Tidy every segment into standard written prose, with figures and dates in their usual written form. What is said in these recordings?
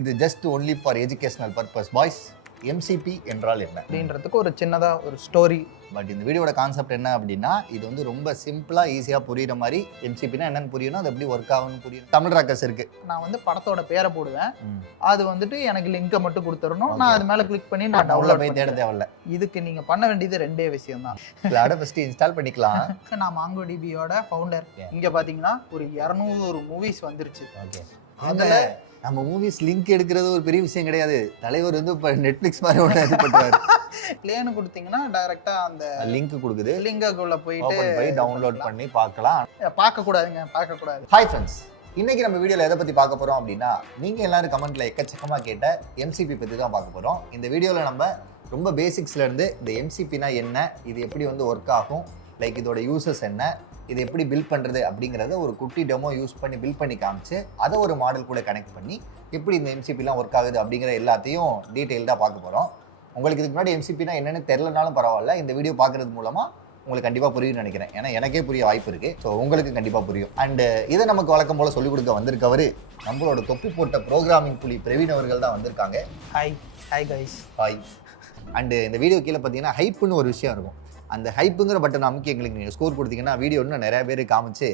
இது just only for educational purpose. Boys, MCB என்றால் என்ன அப்படின்றதுக்கு ஒரு சின்னதாக ஒரு ஸ்டோரி. பட் இந்த வீடியோட கான்செப்ட் என்ன அப்படின்னா, இது வந்து ரொம்ப சிம்பிளாக ஈஸியாக புரியுற மாதிரி. எம்சிபினா என்னன்னு புரியணும், அது எப்படி ஒர்க் ஆகும்னு புரியணும். தமிழ் ராக்கர்ஸ் இருக்கு. நான் வந்து படத்தோட பேரை போடுவேன், அது வந்துட்டு எனக்கு லிங்கை மட்டும் கொடுத்துடணும். நான் அது மேலே கிளிக் பண்ணி நான் டவுன்லோட் போய் தேட தேவையில்ல. இதுக்கு நீங்கள் பண்ண வேண்டியது ரெண்டே விஷயம் தான். கிளாட ஃபஸ்ட்டு இன்ஸ்டால் பண்ணிக்கலாம். நான் MongoDBயோட ஃபவுண்டர். இங்கே பார்த்தீங்கன்னா ஒரு 200 மூவிஸ் வந்துருச்சு. ஓகே, அதில் நம்ம மூவிஸ் லிங்க் எடுக்கிறது ஒரு பெரிய விஷயம் கிடையாது. தலைவர் வந்து இப்போ நெட்ஃப்ளிக்ஸ் மாதிரி ஒன்று இது பண்ணுறாரு. பிளேனு கொடுத்தீங்கன்னா டைரெக்டாக அந்த லிங்க் கொடுக்குது. லிங்குக்குள்ளே போயிட்டு போய் டவுன்லோட் பண்ணி பார்க்கலாம். பார்க்கக்கூடாதுங்க, பார்க்கக்கூடாது. ஹாய் ஃப்ரெண்ட்ஸ், இன்னைக்கு நம்ம வீடியோவில் எதை பற்றி பார்க்க போகிறோம் அப்படின்னா, நீங்கள் எல்லாரும் கமெண்ட்டில் எக்கச்சக்கமாக கேட்ட எம்சிபி பற்றி தான் பார்க்க போகிறோம். இந்த வீடியோவில் நம்ம ரொம்ப பேசிக்ஸ்லேருந்து இந்த எம்சிபினா என்ன, இது எப்படி வந்து ஒர்க் ஆகும், லைக் இதோட யூசஸ் என்ன, இது எப்படி பில்ட் பண்ணுறது அப்படிங்கிறத ஒரு குட்டி டெமோ யூஸ் பண்ணி பில்ட் பண்ணி காமிச்சு அதை ஒரு மாடல் கூட கனெக்ட் பண்ணி எப்படி இந்த எம்சிபிலாம் ஒர்க் ஆகுது அப்படிங்கிற எல்லாத்தையும் டீட்டெயில்டாக பார்க்க போகிறோம். உங்களுக்கு இதுக்கு முன்னாடி எம்சிபினா என்னென்னு தெரிலனாலும் பரவாயில்ல, இந்த வீடியோ பார்க்குறது மூலமாக உங்களுக்கு கண்டிப்பாக புரியும்னு நினைக்கிறேன். ஏன்னா எனக்கே புரிய வாய்ப்பு இருக்குது. ஸோ உங்களுக்கு கண்டிப்பாக புரியும். அண்டு இதை நமக்கு வழக்கம் போல் சொல்லிக் கொடுக்க வந்திருக்கவர் நம்மளோட தொப்பி போட்ட ப்ரோக்ராமிங் புலி பிரவீன் அவர்கள் தான் வந்திருக்காங்க. Hi guys. ஹாய். அண்டு இந்த வீடியோ கீழே பார்த்தீங்கன்னா ஹைப்புன்னு ஒரு விஷயம் இருக்கும். அந்த ஹைப்புங்கிற பட்டன் அமைக்க எங்களுக்கு நீங்கள் ஸ்கோர் கொடுத்தீங்கன்னா வீடியோ இன்னும் நிறையா பேர் காமிச்சு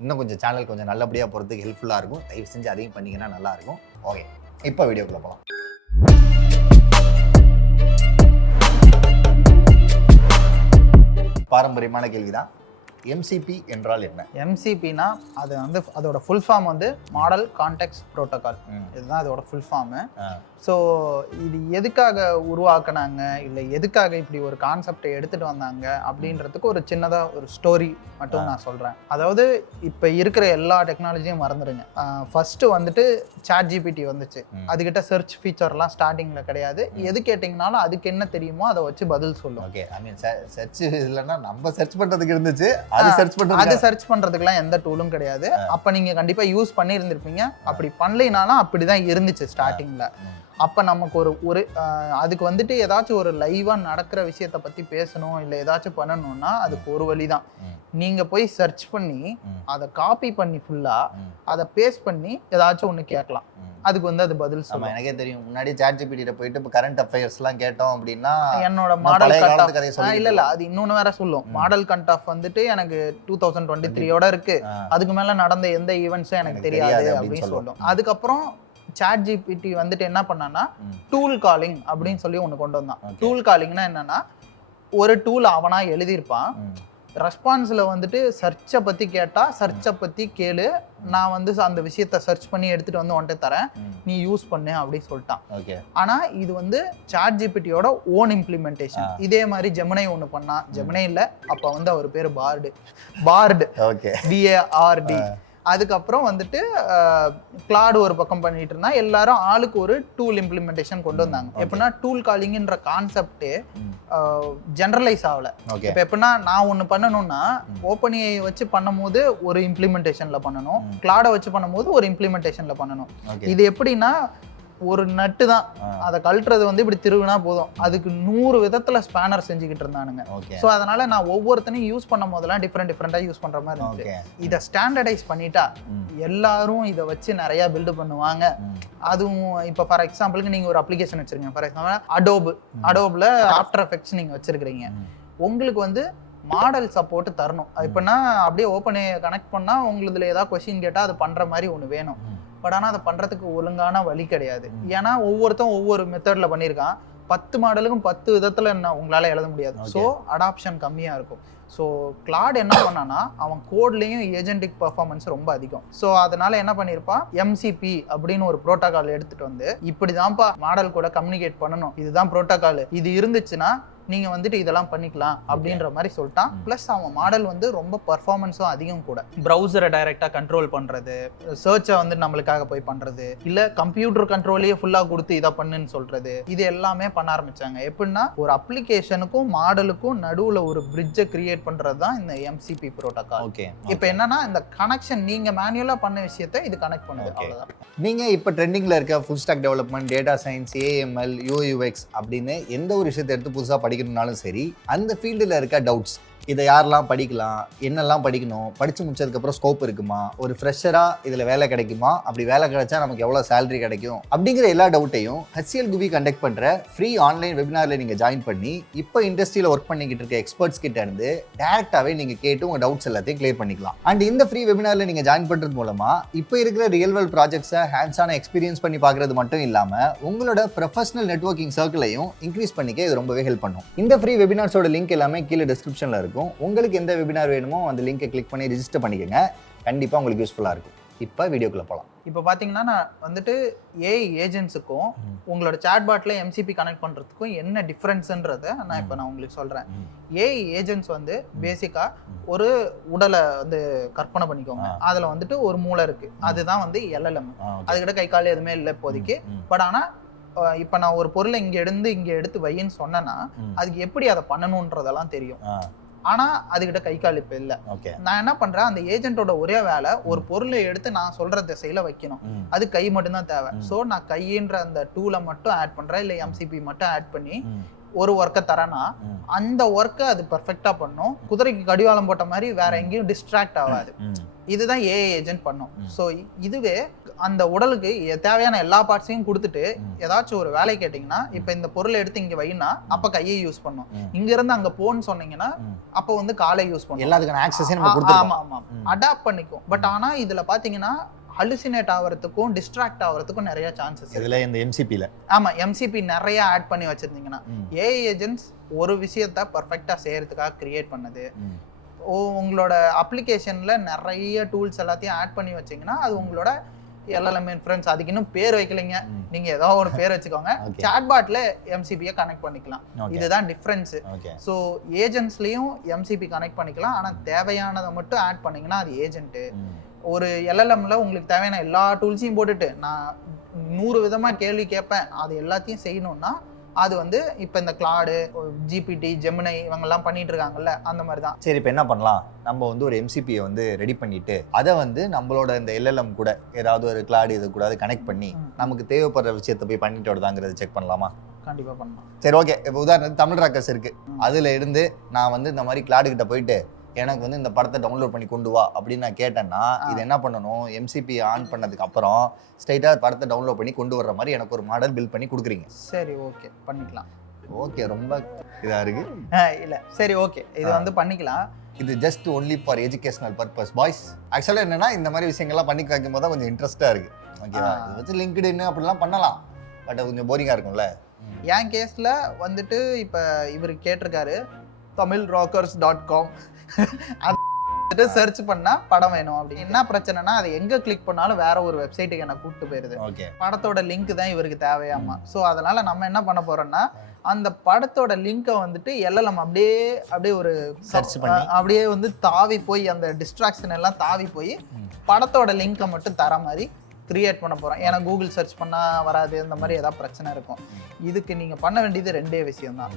இன்னும் கொஞ்சம் சேனல் கொஞ்சம் நல்லபடியாக போகிறதுக்கு ஹெல்ப்ஃபுல்லாக இருக்கும். தயவு செஞ்சு அதையும் பண்ணிங்கன்னா நல்லாயிருக்கும். ஓகே, இப்போ வீடியோக்குள்ளே போகலாம். பாரம்பரியமான கேள்வி தான், எம்சிபி என்றால் என்ன? எம்சிபினா அது வந்து அதோட ஃபுல் ஃபார்ம் வந்து மாடல் கான்டெக்ஸ்ட் ப்ரோட்டோகால். இதுதான் அதோட ஃபுல் ஃபார்மு. ஸோ இது எதுக்காக உருவாக்குனாங்க, இல்லை எதுக்காக இப்படி ஒரு கான்செப்டை எடுத்துகிட்டு வந்தாங்க அப்படின்றதுக்கு ஒரு சின்னதாக ஒரு ஸ்டோரி மட்டும் நான் சொல்கிறேன். அதாவது இப்போ இருக்கிற எல்லா டெக்னாலஜியும் மறந்துடுங்க. ஃபஸ்ட்டு வந்துட்டு ChatGPT வந்துச்சு. அதுக்கிட்ட சர்ச் ஃபீச்சர்லாம் ஸ்டார்டிங்கில் கிடையாது. எது கேட்டிங்கனாலும் அதுக்கு என்ன தெரியுமோ அதை வச்சு பதில் சொல்லும். ஓகே, ஐ மீன் சர்ச் இல்லைன்னா நம்ம சர்ச் பண்ணுறதுக்கு இருந்துச்சு, அது சர்ச் பண்ணுறதுக்குலாம் எந்த டூலும் கிடையாது. அப்போ நீங்கள் கண்டிப்பாக யூஸ் பண்ணியிருந்திருப்பீங்க. அப்படி பண்ணலைனாலும் அப்படி தான் இருந்துச்சு ஸ்டார்டிங்கில். அப்போ நமக்கு ஒரு அதுக்கு வந்துட்டு ஏதாச்சும் ஒரு லைவாக நடக்கிற விஷயத்தை பற்றி பேசணும், இல்லை ஏதாச்சும் பண்ணணும்னா அதுக்கு ஒரு வழி தான். நீங்கள் போய் சர்ச் பண்ணி அதை காப்பி பண்ணி ஃபுல்லாக அதை பேஸ்ட் பண்ணி ஏதாச்சும் ஒன்று கேட்கலாம். அதுக்கு வந்து அது பதில் சொல்லும். எனக்கே தெரியும், முன்னாடி ChatGPT போயிட்டு இப்போ கரண்ட் அஃபேர்ஸ்லாம் கேட்டோம் அப்படின்னா என்னோட மாடல் கட் ஆஃப் இல்லை அது இன்னொன்று வேற சொல்லும். மாடல் கட் ஆஃப் வந்துட்டு எனக்கு 2023 இருக்கு, அதுக்கு மேலே நடந்த எந்த ஈவெண்ட்ஸும் எனக்கு தெரியாது அப்படின்னு சொல்லும். அதுக்கப்புறம் ChatGPT வந்துட்டு என்ன பண்ணான்னா டூல் காலிங் அப்படின்னு சொல்லி ஒன்று கொண்டு வந்தான். டூல் காலிங்னா என்னன்னா, ஒரு டூல் அவனா எழுதியிருப்பான், ரெஸ்பான்ஸில் வந்துட்டு சர்ச்சை பற்றி கேட்டால் சர்ச்சை பற்றி கேளு, நான் வந்து அந்த விஷயத்தை சர்ச் பண்ணி எடுத்துகிட்டு வந்து உன்கிட்ட தரேன், நீ யூஸ் பண்ணு அப்படின்னு சொல்லிட்டான். ஆனால் இது வந்து ChatGPTயோட ஓன் இம்ப்ளிமெண்டேஷன். இதே மாதிரி ஜெமினை ஒன்று பண்ணான். ஜெமினை இல்லை, அப்போ வந்து அவர் பேர் பார்டு. BARD. அதுக்கப்புறம் வந்துட்டு கிளாடு ஒரு பக்கம் பண்ணிட்டு இருந்தா, எல்லாரும் ஆளுக்கு ஒரு டூல் இம்ப்ளிமெண்டேஷன் கொண்டு வந்தாங்க. எப்படின்னா டூல் காலிங்ன்ற கான்செப்டே ஜெனரலைஸ் ஆகல. இப்போ எப்படின்னா நான் ஒன்று பண்ணணும்னா OpenAI வச்சு பண்ணும் போது ஒரு இம்ப்ளிமெண்டேஷன்ல பண்ணணும், கிளாடை வச்சு பண்ணும்போது ஒரு இம்ப்ளிமெண்டேஷன்ல பண்ணணும். இது எப்படின்னா ஒரு நட்டு தான், அதை கழட்டுறது வந்து இப்படி திருவினா போதும், அதுக்கு 100 விதத்துல ஸ்பேனர் செஞ்சுக்கிட்டு இருந்தானுங்க. ஸோ அதனால நான் ஒவ்வொருத்தனையும் யூஸ் பண்ணும் போதெல்லாம் டிஃப்ரெண்டா யூஸ் பண்ற மாதிரி இருந்துச்சு. இதை ஸ்டாண்டர்டைஸ் பண்ணிட்டா எல்லாரும் இதை வச்சு நிறைய பில்டு பண்ணுவாங்க. அதுவும் இப்போ ஃபார் எக்ஸாம்பிளுக்கு நீங்க ஒரு அப்ளிகேஷன் வச்சிருக்கீங்க, ஃபார் எக்ஸாம்பிள் அடோப்ல ஆஃப்டர் எஃபெக்ட்ஸ் நீங்க வச்சிருக்கீங்க. உங்களுக்கு வந்து மாடல் சப்போர்ட் தரணும். எப்படின்னா அப்படியே OpenAI கனெக்ட் பண்ணா உங்களுக்கு ஏதாவது கொஸ்டின் கேட்டா அது பண்ற மாதிரி ஒன்று வேணும். பட் ஆனால் அதை பண்ணுறதுக்கு ஒழுங்கான வழி கிடையாது. ஏன்னா ஒவ்வொருத்தரும் ஒவ்வொரு மெத்தடில் பண்ணியிருக்கான். 10 மாடலுக்கும் 10 விதத்தில் என்ன உங்களால் எழுத முடியாது. ஸோ அடாப்ஷன் கம்மியாக இருக்கும். ஸோ கிளாட் என்ன பண்ணான்னா அவன் கோட்லேயும் ஏஜென்டிக் பர்ஃபார்மன்ஸ் ரொம்ப அதிகம். ஸோ அதனால என்ன பண்ணியிருப்பான், MCP அப்படின்னு ஒரு ப்ரோட்டோகால் எடுத்துகிட்டு வந்து இப்படி தான்ப்பா மாடல் கூட கம்யூனிகேட் பண்ணணும், இதுதான் ப்ரோட்டோகால், இது இருந்துச்சுன்னா நீங்கள் வந்துட்டு இதெல்லாம் பண்ணிக்கலாம் அப்படின்ற மாதிரி சொல்லிட்டான். ப்ளஸ் அவன் மாடல் வந்து ரொம்ப பர்ஃபார்மன்ஸும் அதிகம் கூட. ப்ரௌசரை டைரெக்டாக கண்ட்ரோல் பண்ணுறது, சர்ச்சை வந்து நம்மளுக்காக போய் பண்ணுறது, இல்லை கம்ப்யூட்டர் கண்ட்ரோலையே ஃபுல்லாக கொடுத்து இதை பண்ணுன்னு சொல்கிறது, இது எல்லாமே பண்ண ஆரம்பித்தாங்க. எப்படின்னா ஒரு அப்ளிகேஷனுக்கும் மாடலுக்கும் நடுவில் ஒரு பிரிட்ஜை கிரியேட் பண்ணுறது தான் இந்த MCP ப்ரோட்டோகால். இப்போ என்னன்னா இந்த கனெக்ஷன் நீங்கள் மேனுவலாக பண்ண விஷயத்தை இது கனெக்ட் பண்ணுது. அவ்வளோதான். நீங்கள் இப்போ ட்ரெண்டிங்கில் இருக்க full stock development, data science, AML, UX அப்படின்னு எந்த ஒரு விஷயத்தை எடுத்து புதுசாக படிக்கணும்னாலும் சரி, அந்த ஃபீல்டில் இருக்க டவுட்ஸ் இதை யாரெல்லாம் படிக்கலாம், என்னெல்லாம் படிக்கணும், படித்து முடிச்சதுக்கப்புறம் ஸ்கோப் இருக்குமா, ஒரு ஃப்ரெஷராக இதில் வேலை கிடைக்குமா, அப்படி வேலை கிடைச்சா நமக்கு எவ்வளோ சேலரி கிடைக்கும் அப்படிங்கிற எல்லா டவுட்டையும் HCL குவி கண்டக்ட் பண்ணுற ஃப்ரீ ஆன்லைன் வெபினாரில் நீங்கள் ஜாயின் பண்ணி இப்போ இண்டஸ்ட்ரியில் ஒர்க் பண்ணிக்கிட்டு இருக்க எக்ஸ்பர்ட்ஸ் கிட்ட இருந்து டேரெக்டாகவே நீங்கள் கேட்டு உங்கள் டவுட்ஸ் எல்லாத்தையும் கிளியர் பண்ணிக்கலாம். அண்ட் இந்த ஃப்ரீ வெபினாரில் நீங்கள் ஜாயின் பண்ணுறது மூலமாக இப்போ இருக்கிற ரியல் வேர்ல்ட் ப்ராஜெக்ட்ஸை ஹேண்ட்ஸான எக்ஸ்பீரியன்ஸ் பண்ணி பார்க்குறது மட்டும் இல்லாமல் உங்களோட ப்ரொஃபஷனல் நெட்வொர்க்கிங் சர்க்கிளையும் இன்க்ரீஸ் பண்ணிக்க இது ரொம்பவே ஹெல்ப் பண்ணும். இந்த ஃப்ரீ வெபினார்ஸோட லிங்க் எல்லாமே கீழே டிஸ்கிரிப்ஷனில் இருக்கும். உங்களுக்கு எந்த வெபினார் வேணுமோ அந்த லிங்கை கிளிக் பண்ணி ரிஜிஸ்டர் பண்ணிக்கோங்க. கண்டிப்பாக உங்களுக்கு யூஸ்ஃபுல்லாக இருக்கும். இப்போ வீடியோக்குள்ளே போகலாம். இப்போ பார்த்தீங்கன்னா நான் வந்துட்டு ஏஐ ஏஜென்ட்ஸுக்கும் உங்களோட சாட்பாட்டில் MCP கனெக்ட் பண்ணுறதுக்கும் என்ன டிஃப்ரென்ஸுன்றதை நான் உங்களுக்கு சொல்கிறேன். ஏஐ ஏஜென்ட்ஸ் வந்து பேசிக்காக ஒரு உடலை வந்து கற்பனை பண்ணிக்கோங்க. அதில் வந்துட்டு ஒரு மூளை இருக்குது, அதுதான் வந்து LLM. அதுக்கிட்ட கை கால் எதுவுமே இல்லை இப்போதைக்கு. பட் ஆனால் இப்போ நான் ஒரு பொருளை இங்கே எடுத்து வையின்னு சொன்னேன்னா அதுக்கு எப்படி அதை பண்ணணுன்றதெல்லாம் தெரியும். ஆனா அதுகிட்ட கை கால் இப்ப இல்ல. நான் என்ன பண்றேன், அந்த ஏஜென்ட்டோட ஒரே வேலை ஒரு பொருளை எடுத்து நான் சொல்ற திசையில வைக்கணும். அது கை மட்டும் தான் தேவை. சோ நான் கையின்ற அந்த டூலை மட்டும் ஆட் பண்றேன், இல்ல MCP மட்டும் ஆட் பண்ணி ஒரு ஒர்க்கை தரேன்னா அந்த ஒர்க்கை அது பெர்ஃபெக்டா பண்ணும். குதிரைக்கு கடிவாளம் போட்ட மாதிரி வேற எங்கேயும் டிஸ்ட்ராக்ட் ஆகாது. இதுதான் ஏஐ ஏஜென்ட் பண்ணும். ஸோ இதுவே அந்த உடலுக்கு தேவையான எல்லா பார்ட்ஸையும் கொடுத்துட்டு ஏதாச்சும் ஒரு வேலை கேட்டிங்கன்னா, இப்போ இந்த பொருளை எடுத்து இங்கே வைனா அப்போ கையை யூஸ் பண்ணும், இங்க இருந்து அங்கே போன்னு சொன்னீங்கன்னா அப்போ வந்து காலை யூஸ் பண்ணும். எல்லாத்துக்கான ஆக்சஸையும் நம்ம கொடுத்துருவோம். ஆமா அடாப்ட் பண்ணிக்கும். பட் ஆனா இதுல பாத்தீங்கன்னா ஹலுசினேட் ஆகிறதுக்கும் டிஸ்ட்ராக்ட் ஆகிறதுக்கும் நிறைய சான்சஸ் இதுல இந்த MCPல. ஆமா, MCP நிறைய ஆட் பண்ணி வச்சிருந்தீங்கன்னா ஏஐ ஏஜென்ட்ஸ் ஒரு விஷயத்த பர்ஃபெக்டா செய்யறதுக்காக கிரியேட் பண்ணது. உங்களோட அப்ளிகேஷன்ல நிறைய டூல்ஸ் எல்லாத்தையும் ஆட் பண்ணி வச்சீங்கன்னா அது உங்களோட LLM ஃப்ரெண்ட்ஸ். அதுக்கு இன்னும் பேர் வைக்கலைங்க, நீங்க ஏதோ ஒரு பேர் வச்சுக்கோங்க. சாட்பாட்ல MCP கனெக்ட் பண்ணிக்கலாம். இதுதான் டிஃபரன்ஸ். ஸோ ஏஜென்ட்ஸ்லயும் MCP கனெக்ட் பண்ணிக்கலாம். ஆனா தேவையானதை மட்டும் ஆட் பண்ணீங்கன்னா அது ஏஜென்ட். ஒரு LLMல உங்களுக்கு தேவையான எல்லா டூல்ஸையும் போட்டுட்டு நான் 100 விதமா கேள்வி கேட்பேன், அது எல்லாத்தையும் செய்யணும்னா அது வந்து இப்போ இந்த கிளாடு, GPT, ஜெமினை இவங்கெல்லாம் பண்ணிட்டு இருக்காங்கல்ல, அந்த மாதிரி தான். சரி, இப்போ என்ன பண்ணலாம், நம்ம வந்து ஒரு MCPயை வந்து ரெடி பண்ணிட்டு அதை வந்து நம்மளோட இந்த LLM கூட ஏதாவது ஒரு கிளாடு இது கூட கனெக்ட் பண்ணி நமக்கு தேவைப்படுற விஷயத்தை போய் பண்ணிட்டு வருதாங்கிறத செக் பண்ணலாமா? கண்டிப்பாக பண்ணலாம். சரி, ஓகே. இப்போ உதாரணத்துக்கு தமிழ் ராக்கர்ஸ் இருக்கு, அதுல இருந்து நான் வந்து இந்த மாதிரி கிளாடு கிட்ட போயிட்டு எனக்கு வந்து இந்த படத்தை டவுன்லோட் பண்ணி கொண்டு வா அப்படின்னு நான் கேட்டேன்னா இது என்ன பண்ணணும், MCP ஆன் பண்ணதுக்கு அப்புறம் ஸ்ட்ரைட்டாக படத்தை டவுன்லோட் பண்ணி கொண்டு வர்ற மாதிரி எனக்கு ஒரு மாடல் பில்ட் பண்ணி கொடுக்குறீங்க. சரி, ஓகே, பண்ணிக்கலாம். ஓகே, ரொம்ப இதாக இருக்கு. இல்லை, சரி, ஓகே, இது வந்து பண்ணிக்கலாம். இது just only for educational purpose boys. ஆக்சுவலாக என்னன்னா இந்த மாதிரி விஷயங்கள்லாம் பண்ணி வைக்கும் போது தான் கொஞ்சம் இன்ட்ரெஸ்டாக இருக்கு. ஓகேவா, இது வச்சு லிங்க்டின் அப்படிலாம் பண்ணலாம், பட் அது கொஞ்சம் போரிங்காக இருக்கும்ல. என் கேஸில் வந்துட்டு இப்போ இவர் கேட்டிருக்காரு tamilrockers.com அது சர்ச் பண்ணா படம் வேணும் அப்படி. என்ன பிரச்சனைனா அது எங்க கிளிக் பண்ணாலும் வேற ஒரு வெப்சைட்டுக்கு என்ன கூப்பிட்டு போயிருது. படத்தோட லிங்க் தான் இவருக்கு தேவையாமா. ஸோ அதனால நம்ம என்ன பண்ண போறோம்னா அந்த படத்தோட லிங்கை வந்துட்டு LLM அப்படியே ஒரு சர்ச் பண்ணி அப்படியே வந்து தாவி போய் அந்த டிஸ்ட்ராக்ஷன் எல்லாம் தாவி போய் படத்தோட லிங்கை மட்டும் தர மாதிரி கிரியேட் பண்ண போறோம். ஏன்னா கூகுள் சர்ச் பண்ணா வராது, இந்த மாதிரி ஏதாவது பிரச்சனை இருக்கும். இதுக்கு நீங்க பண்ண வேண்டியது 2 விஷயம் தான்.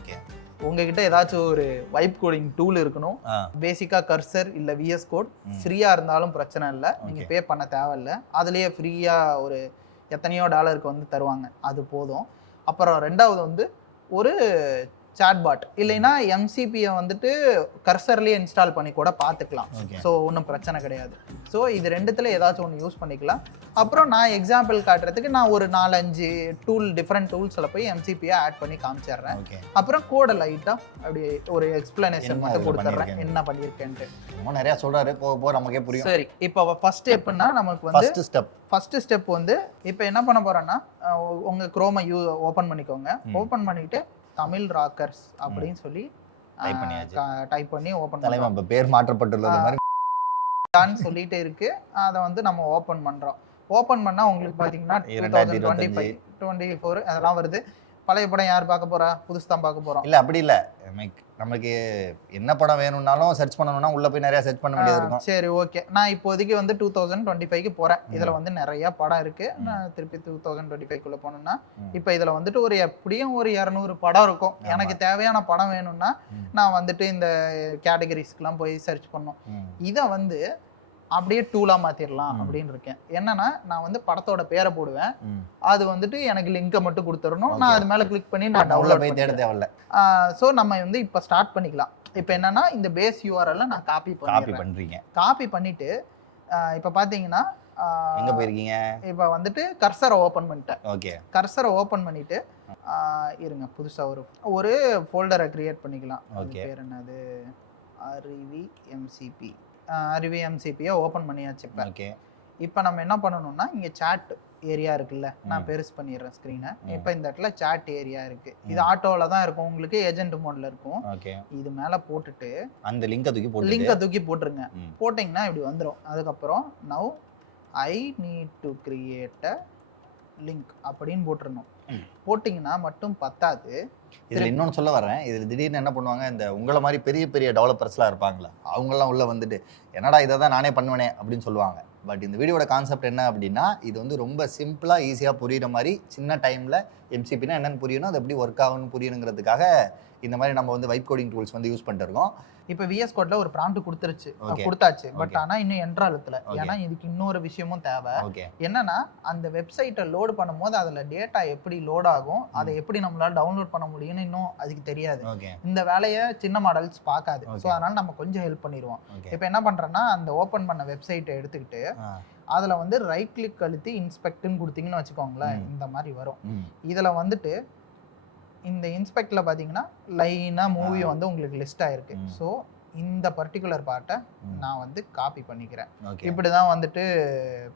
உங்ககிட்ட ஏதாச்சும் ஒரு வைப் கோடிங் டூல் இருக்கணும். பேசிக்கா கர்சர் இல்ல VS கோட் ஃப்ரீயா இருந்தாலும் பிரச்சனை இல்லை, நீங்க பே பண்ண தேவையில்லை. அதுலயே ஃப்ரீயா ஒரு எத்தனையோ டாலருக்கு வந்து தருவாங்க, அது போதும். அப்புறம் 2வது வந்து ஒரு சாட்பாட் இல்லைன்னா MCPயை வந்துட்டு கர்சர்லேயே இன்ஸ்டால் பண்ணி கூட பார்த்துக்கலாம். ஸோ ஒன்றும் பிரச்சனை கிடையாது. ஸோ இது 2த்துல ஏதாச்சும் ஒன்று யூஸ் பண்ணிக்கலாம். அப்புறம் நான் எக்ஸாம்பிள் காட்டுறதுக்கு நான் ஒரு 4-5 டிஃப்ரெண்ட் டூல்ஸில் போய் MCPயை ஆட் பண்ணி காமிச்சிடுறேன். அப்புறம் கோடை லைட்டாக அப்படி ஒரு எக்ஸ்பிளனேஷன் மட்டும் கொடுத்துட்றேன் என்ன பண்ணியிருக்கேன்ட்டு. நிறையா சொல்கிறாரு, போக நமக்கே புரியும். சரி, இப்போ ஃபர்ஸ்ட் ஸ்டெப்னா நமக்கு வந்து ஃபர்ஸ்ட் ஸ்டெப் வந்து இப்போ என்ன பண்ண போகிறேன்னா உங்கள் குரோமை ஓப்பன் பண்ணிக்கோங்க. ஓப்பன் பண்ணிட்டு தமிழ் ராக்கர்ஸ் அப்படின்னு சொல்லி டைப் பண்ணி ஓபன் பண்ணலாம். இப்ப பேர் மாற்றப்பட்டுள்ளது மாதிரி சொல்லிட்டே இருக்கு. அதை வந்து நம்ம ஓபன் பண்றோம். ஓபன் பண்ணா உங்களுக்கு பாத்தீங்கன்னா 2025, 24 அதெல்லாம் வருது. பழைய படம் யார் பார்க்க போறா, புதுசு தான் பார்க்க போறோம். இல்ல அப்படி இல்ல, நமக்கு என்ன படம் வேணும்னாலும் சர்ச் பண்ணணும்னா உள்ள போய் நிறைய சர்ச் பண்ண வேண்டியது இருக்கும். சரி, ஓகே. நான் இப்போதைக்கு வந்து 2025க்கு போறேன். இதுல வந்து நிறைய படம் இருக்கு. நான் திருப்பி 2025க்குள்ள போனேன்னா இப்போ இதுல வந்துட்டு ஒரு எப்படியும் ஒரு 200 படம் இருக்கும். எனக்கு தேவையான படம் வேணும்னா நான் வந்துட்டு இந்த கேட்டகரிஸ்க்குலாம் போய் சர்ச் பண்ணோம். இதை வந்து அப்படியே டூலாக மாற்றிடலாம் அப்படின்னு இருக்கேன். என்னன்னா நான் வந்து படத்தோட பேரை போடுவேன், அது வந்துட்டு எனக்கு லிங்கை மட்டும் கொடுத்துடணும், நான் அது மேலே கிளிக் பண்ணி நான் டவுன்லோட் போய் தேட தேவையில்ல. ஸோ நம்ம வந்து இப்போ ஸ்டார்ட் பண்ணிக்கலாம். இப்போ என்னன்னா இந்த பேஸ் யூஆர்எல்ல நான் காப்பி பண்ணுறீங்க. காப்பி பண்ணிட்டு இப்போ பார்த்தீங்கன்னா எங்க போயிருக்கீங்க? இப்போ வந்துட்டு கர்சரை ஓப்பன் பண்ணிட்டேன். ஓகே, கர்சரை ஓப்பன் பண்ணிட்டு இருங்க, புதுசா ஒரு ஃபோல்டரை கிரியேட் பண்ணிக்கலாம். ஓகே, பேர் என்னது, அருவி எம்சிபி. அருவி எம்சிபியை ஓப்பன் பண்ணியாச்சு. ஓகே. இப்போ நம்ம என்ன பண்ணணும்னா இங்கே சாட் ஏரியா இருக்குல்ல, நான் பெருசு பண்ணிடுறேன் ஸ்க்ரீனை. இப்போ இந்த இடத்துல சாட் ஏரியா இருக்கு, இது ஆட்டோவில் தான் இருக்கும், உங்களுக்கு ஏஜென்ட் மோட்ல இருக்கும். ஓகே, இது மேலே போட்டுட்டு அந்த லிங்கை தூக்கி போட்டுருங்க. போட்டிங்கன்னா இப்படி வந்துடும். அதுக்கப்புறம் now I need to create a link அப்படின்னு போட்டுருணும். போட்டிங்கன்னா மட்டும் பத்தாது. இதில் இன்னொன்று சொல்ல வரேன், இதில் திடீர்னு என்ன பண்ணுவாங்க, இந்த உங்களை மாதிரி பெரிய பெரிய டெவலப்பர்ஸ்லாம் இருப்பாங்களா, அவங்கெல்லாம் உள்ளே வந்துட்டு என்னடா இதை தான் நானே பண்ணுவேனே அப்படின்னு சொல்லுவாங்க. பட் இந்த வீடியோட கான்செப்ட் என்ன அப்படின்னா, இது வந்து ரொம்ப சிம்பிளாக ஈஸியாக புரியுற மாதிரி சின்ன டைமில் எம்சிபினா என்னென்னு புரியணும், அது எப்படி ஒர்க் ஆகும்னு புரியணுங்கிறதுக்காக இந்த மாதிரி நம்ம வந்து வைப் கோடிங் டூல்ஸ் வந்து யூஸ் பண்ணிட்டு இருக்கோம். இப்போ விஎஸ் கோட்ல ஒரு ப்ராம்ப்ட் கொடுத்தாச்சு. பட் ஆனால் இன்னும் என்ட்ராலத்தில், ஏன்னா இதுக்கு இன்னொரு விஷயமும் தேவை. என்னன்னா அந்த வெப்சைட்டை லோடு பண்ணும்போது அதில் டேட்டா எப்படி லோட் ஆகும், அதை எப்படி நம்மளால டவுன்லோட் பண்ண முடியும்னு இன்னும் அதுக்கு தெரியாது. இந்த வேலையை சின்ன மாடல்ஸ் பார்க்காது. ஸோ அதனால நம்ம கொஞ்சம் ஹெல்ப் பண்ணிடுவோம். இப்போ என்ன பண்ணுறேன்னா அந்த ஓப்பன் பண்ண வெப்சைட்டை எடுத்துக்கிட்டு அதில் வந்து ரைட் கிளிக் அழுத்தி இன்ஸ்பெக்ட்னு கொடுத்தீங்கன்னு வச்சுக்கோங்களேன், இந்த மாதிரி வரும். இதில் வந்துட்டு இந்த இன்ஸ்பெக்டில் பார்த்தீங்கன்னா லைனாக மூவி வந்து உங்களுக்கு லிஸ்ட் ஆயிருக்கு. ஸோ இந்த பர்டிகுலர் பார்ட்டை நான் வந்து காப்பி பண்ணிக்கிறேன். இப்படி தான் வந்துட்டு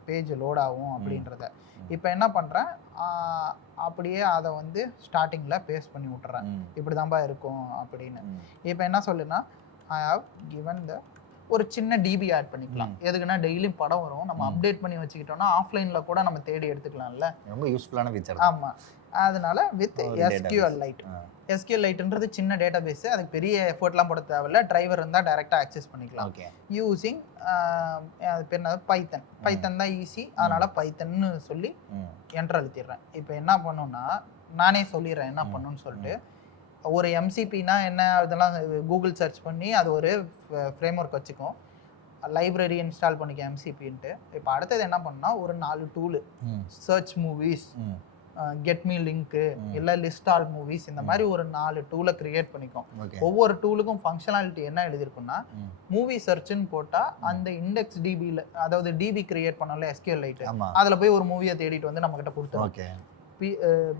பேஜ் லோட் ஆகும் அப்படின்றத. இப்போ என்ன பண்ணுறேன், அப்படியே அதை வந்து ஸ்டார்டிங்கில் பேஸ்ட் பண்ணி விட்டுறேன், இப்படி தான்ப்பா இருக்கும் அப்படின்னு. இப்போ என்ன சொல்லுன்னா, ஐ ஹவ் கிவன் த ஒரு சின்ன டிபி ஆட் பண்ணிக்கலாம். எதுக்குன்னா டெய்லியும் படம் வரும், நம்ம அப்டேட் பண்ணி வச்சுக்கிட்டோம்னா ஆஃப்லைனில் கூட நம்ம தேடி எடுத்துக்கலாம்ல. ரொம்ப யூஸ்ஃபுல்லான ஃபீச்சர். ஆமாம், அதனால வித் SQLite. SQLiteன்றது சின்ன டேட்டா பேஸு, அதுக்கு பெரிய எஃபர்ட்லாம் போட தேவையில்ல. டிரைவர் இருந்தால் டைரெக்டாக ஆக்சஸ் பண்ணிக்கலாம். யூஸிங் அது பேர் என்ன, பைத்தன் தான் ஈஸி. அதனால பைத்தன்னு சொல்லி என்டர் அழுத்திடுறேன். இப்போ என்ன பண்ணுன்னா நானே சொல்லிடுறேன் என்ன பண்ணுன்னு சொல்லிட்டு. ஒரு எம்சிபினா என்ன, இதெல்லாம் கூகுள் சர்ச் பண்ணி அது ஒரு ஃப்ரேம் ஒர்க் வச்சுக்கும், லைப்ரரி இன்ஸ்டால் பண்ணிக்க எம்சிபின்ட்டு. இப்போ அடுத்தது என்ன பண்ணால் ஒரு 4 tool, search movies, get me லிங்க்கு, இல்லை லிஸ்ட் ஆல் மூவிஸ், இந்த மாதிரி ஒரு 4 டூலை கிரியேட் பண்ணிக்கும். ஒவ்வொரு டூலுக்கும் ஃபங்க்ஷனாலிட்டி என்ன எழுதிருக்குன்னா, மூவி சர்ச்னு போட்டால் அந்த இண்டெக்ஸ் டிபியில், அதாவது டிபி கிரியேட் பண்ணல SQLite, அதில் போய் ஒரு மூவியை தேடிட்டு வந்து நம்மக்கிட்ட கொடுத்துரும்.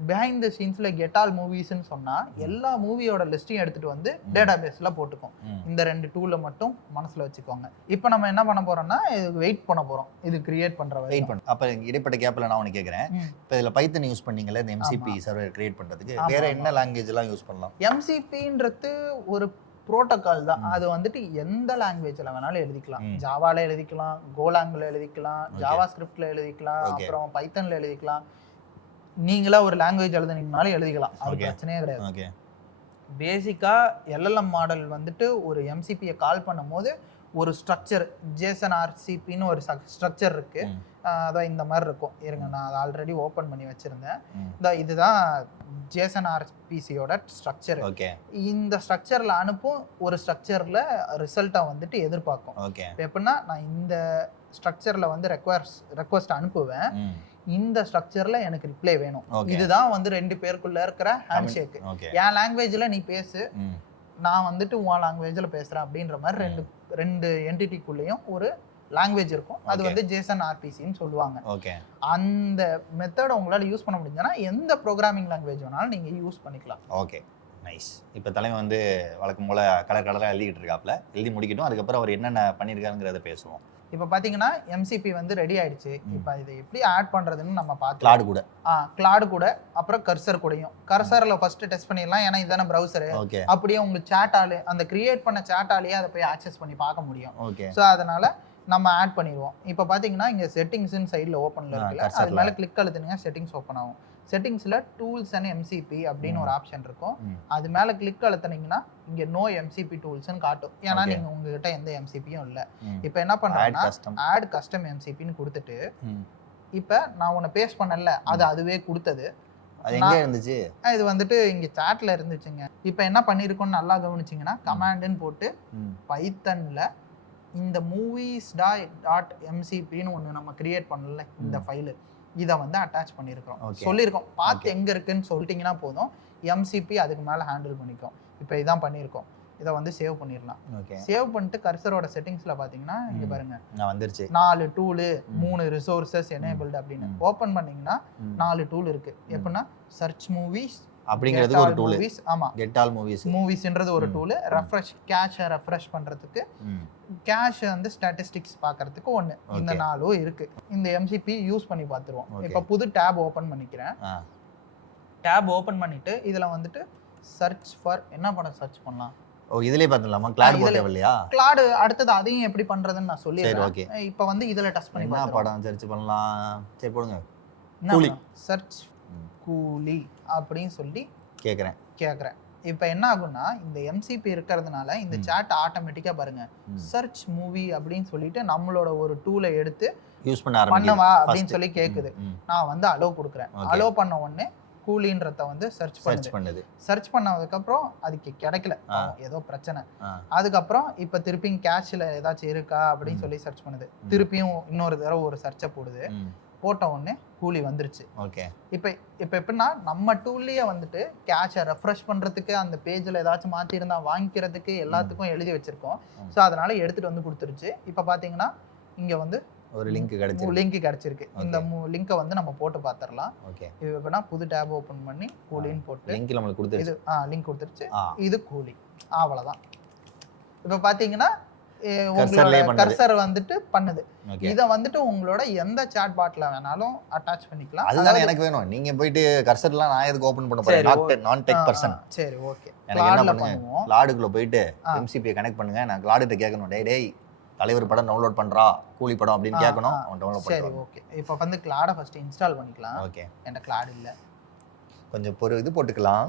பிஹைண்ட் த சீன்ஸ்ல கெட் ஆல் மூவிஸ்ன்னு சொன்னா எல்லா மூவியோட லிஸ்டையும் எடுத்துட்டு வந்து டேட்டா பேஸ்ல போட்டுக்கும். இந்த 2 டூலை மட்டும் மனசுல வச்சுக்கோங்க. இப்போ நம்ம என்ன பண்ண போறோம்னா வெயிட் பண்ண போறோம், இது கிரியேட் பண்ற வெயிட் பண்ண. அப்ப இடைப்பட்ட கேப்ல நான் ஒன்னு கேக்குறேன், இப்போ இதுல பைத்தன் யூஸ் பண்ணீங்கல இந்த எம்சிபி சர்வர் கிரியேட் பண்றதுக்கு, வேற என்ன லாங்குவேஜ் எல்லாம் யூஸ் பண்ணலாம்? எம்சிபின்றது ஒரு புரோட்டோகால் தான். அது வந்துட்டு எந்த லாங்குவேஜ்ல வேணாலும் எழுதிக்கலாம். ஜாவால எழுதிக்கலாம், கோலாங்ல எழுதிக்கலாம், ஜாவா ஸ்கிரிப்ட்ல எழுதிக்கலாம், அப்புறம் பைத்தன்ல எழுதிக்கலாம். நீங்களா ஒரு லாங்குவேஜ் எழுதுனீங்கனாலும் எழுதிக்கலாம், அது பிரச்சனையே கிடையாது. பேசிக்கா எல்எல்எம் மாடல் வந்துட்டு ஒரு எம்சிபியை கால் பண்ணும் போது ஒரு ஸ்ட்ரக்சர் JSON RCPன்னு ஒரு ஸ்ட்ரக்சர் இருக்கு. அதான் இந்த மாதிரி இருக்கும். இருங்க, நான் அதை ஆல்ரெடி ஓப்பன் பண்ணி வச்சிருந்தேன். இதுதான் JSON RPCயோட ஸ்ட்ரக்சர். இந்த ஸ்ட்ரக்சர்ல அனுப்பும், ஒரு ஸ்ட்ரக்சர்ல ரிசல்ட்டை வந்துட்டு எதிர்பார்க்கும். எப்படின்னா நான் இந்த ஸ்ட்ரக்சர்ல வந்து ரெக்வஸ்ட் அனுப்புவேன், இந்த ஸ்ட்ரக்சர்ல எனக்கு ரிப்ளை வேணும். இதுதான் வந்து 2 பேருக்குள்ள இருக்கிற ஹேண்ட்ஷேக். என் லாங்குவேஜ்ல நீ பேசு, நான் வந்துட்டு உன் லாங்குவேஜ்ல பேசுறேன் அப்படின்ற மாதிரி ரெண்டு என்டிட்டிக்குள்ளேயும் ஒரு லாங்குவேஜ் இருக்கும். அது வந்து JSON RPCன்னு சொல்லுவாங்க. அந்த மெத்தட் உங்களால யூஸ் பண்ண முடிஞ்சதுன்னா எந்த ப்ரோக்ராமிங் லாங்குவேஜ் வேணாலும் நீங்க யூஸ் பண்ணிக்கலாம். Okay, nice. இப்போ தலைவன் வந்து வழக்கம் போல கலராக எழுதிக்கிட்டு இருக்காப்ல, எழுதி முடிக்கட்டும், அதுக்கப்புறம் அவர் என்னென்ன பண்ணியிருக்காருங்கிறத பேசுவோம். இப்போ பார்த்தீங்கன்னா எம்சிபி வந்து ரெடி ஆயிடுச்சு. இப்போ இதை எப்படி ஆட் பண்ணுறதுன்னு நம்ம பார்த்து கிளாடு கூட அப்புறம் கர்சர் கூடயும். கர்சரில் ஃபர்ஸ்ட் டெஸ்ட் பண்ணிடலாம், ஏன்னா இதுதானே ப்ரௌசரு. அப்படியே உங்களுக்கு சேட்டாலே அந்த கிரியேட் பண்ண சேட்டாலேயே அதை போய் ஆக்சஸ் பண்ணி பார்க்க முடியும். ஸோ அதனால நம்ம ஆட் பண்ணிடுவோம். இப்போ பார்த்தீங்கன்னா இங்கே செட்டிங்ஸ்ன்னு சைடில் ஓப்பனில் இருக்குல்ல, அது மேலே கிளிக் அழுத்துனீங்க, செட்டிங்ஸ் ஓப்பன் ஆகும். செட்டிங்ஸில் டூல்ஸ் அண்ட் எம்சிபி அப்படின்னு ஒரு ஆப்ஷன் இருக்கும். அது மேலே கிளிக் அழுத்தினீங்கன்னா இங்கே நோ எம்சிபி டூல்ஸ்ன்னு காட்டும், ஏன்னா நீங்கள் உங்ககிட்ட எந்த எம்சிபியும் இல்லை. இப்போ என்ன பண்ணுறேன்னா ஆட் கஸ்டம் எம்சிபின்னு கொடுத்துட்டு, இப்போ நான் உன்னை பேஸ்ட் பண்ணல, அது அதுவே கொடுத்தது. இது வந்துட்டு இங்கே சாட்டில் இருந்துச்சுங்க. இப்போ என்ன பண்ணியிருக்கோன்னு நல்லா கவனிச்சிங்கன்னா, கமாண்டுன்னு போட்டு பைத்தனில் இந்த movies.mcpன்னு ஒன்று நம்ம கிரியேட் பண்ணல இந்த ஃபைலு, இதை வந்து அட்டாச் பண்ணியிருக்கோம். சொல்லியிருக்கோம் பார்த்து எங்கே இருக்குன்னு சொல்லிட்டீங்கன்னா போதும், எம்சிபி அதுக்கு மேலே ஹேண்டில் பண்ணிக்கும். இப்போ இதான் பண்ணியிருக்கோம். இதை வந்து சேவ் பண்ணிடலாம். சேவ் பண்ணிட்டு கர்சரோட செட்டிங்ஸ்ல பாத்தீங்கன்னா இங்க பாருங்க வந்துருச்சு 4 டூலு 3 ரிசோர்சஸ் எனேபிள்டு அப்படின்னு. ஓபன் பண்ணீங்கன்னா 4 டூல் இருக்கு. எப்படின்னா சர்ச் மூவிஸ் அப்படிங்கிறது ஒரு டூல். ஆமா, கெட் ஆல் மூவிஸ்ன்றது ஒரு டூல். ரெஃப்ரெஷ் கேஷை ரெஃப்ரெஷ் பண்றதுக்கு, கேஷ் வந்து ஸ்டாட்டிஸ்டிக்ஸ் பார்க்கறதுக்கு ஒன்று. இந்த 4 இருக்கு. இந்த எம்சிபி யூஸ் பண்ணி பார்த்துருவோம். இப்போ புது டேப் ஓப்பன் பண்ணிக்கிறேன். டேப் ஓப்பன் பண்ணிட்டு இதுல வந்துட்டு சர்ச் ஃபார் என்ன படம் சர்ச் பண்ணலாம். இதுலயே பார்த்துடலாமா? கிளாட் போட்டே இல்லையா? கிளாட் அடுத்தது அதையும் எப்படி பண்றதுன்னு நான் சொல்லிடுறேன். ஓகே, இப்போ வந்து இதுல டெஸ்ட் பண்ணி என்ன படம் சர்ச் பண்ணலாம். சரி போடுங்க. கூலி சர்ச் கூலி அப்படின்னு சொல்லி கேக்குறேன். இப்போ என்ன ஆகும்னா இந்த எம்சிபி இருக்கிறதுனால இந்த சாட் ஆட்டோமேட்டிக்கா பாருங்க சர்ச் மூவி அப்படின்னு சொல்லிட்டு நம்மளோட ஒரு டூலை எடுத்து யூஸ் பண்ணவா அப்படின்னு சொல்லி கேக்குது. நான் வந்து அலோவ் கொடுக்குறேன். அலோவ் பண்ண உடனே கூலின்றத வந்து சர்ச் பண்ணுது. சர்ச் பண்ணதுக்கப்புறம் அதுக்கு கிடைக்கல, ஏதோ பிரச்சனை. அதுக்கப்புறம் இப்போ திருப்பியும் கேஷ்ல ஏதாச்சும் இருக்கா அப்படின்னு சொல்லி சர்ச் பண்ணுது. திருப்பியும் இன்னொரு தடவை ஒரு சர்ச்சை போடுது. போட்ட உடனே கூலி வந்துருச்சு. ஓகே, இப்போ எப்படின்னா நம்ம டூல்லையே வந்துட்டு கேஷை ரெஃப்ரெஷ் பண்ணுறதுக்கு, அந்த பேஜில் ஏதாச்சும் மாற்றிருந்தா வாங்கிக்கிறதுக்கு எல்லாத்துக்கும் எழுதி வச்சிருக்கோம். ஸோ அதனால எடுத்துகிட்டு வந்து கொடுத்துருச்சு. இப்போ பார்த்தீங்கன்னா இங்கே வந்து ஒரு லிங்க் கிடைச்சிருக்கு. இந்த லிங்கை வந்து நம்ம போட்டு பார்த்துடலாம். ஓகே, இது எப்படின்னா புது டேப் ஓப்பன் பண்ணி கூலின்னு போட்டு லிங்க் நம்மளுக்கு கொடுத்துருச்சு. இது லிங்க் கொடுத்துருச்சு. இது கூலி, அவ்வளோதான். இப்போ பார்த்தீங்கன்னா உங்களோட கர்சர் வந்துட்டு பண்ணுது. இதை வந்துட்டு உங்களோட எந்த சாட் பாட்ல வேணாலும் அட்டாச் பண்ணிக்கலாம். அதுதான் எனக்கு வேணும். நீங்க போயிட்டு கர்சர்லாம் நான் எதுக்கு ஓபன் பண்ண போறேன்? நான் டெக் பர்சன். சரி, ஓகே. எனக்கு என்ன பண்ணுங்க, கிளாடுக்குள்ள போயிட்டு எம்சிபி கனெக்ட் பண்ணுங்க. நான் கிளாடுட்ட கேட்கணும், டேய் தலைவர் படம் டவுன்லோட் பண்றா, கூலி படம் அப்படின்னு கேட்கணும். அவன் டவுன்லோட் பண்ணுவான். சரி, ஓகே. இப்போ வந்து கிளாடை ஃபர்ஸ்ட் இன்ஸ்டால் பண்ணிக்கலாம். ஓகே, என்கிட்ட கிளாட் இல்ல, கொஞ்சம் இது போட்டுக்கலாம்.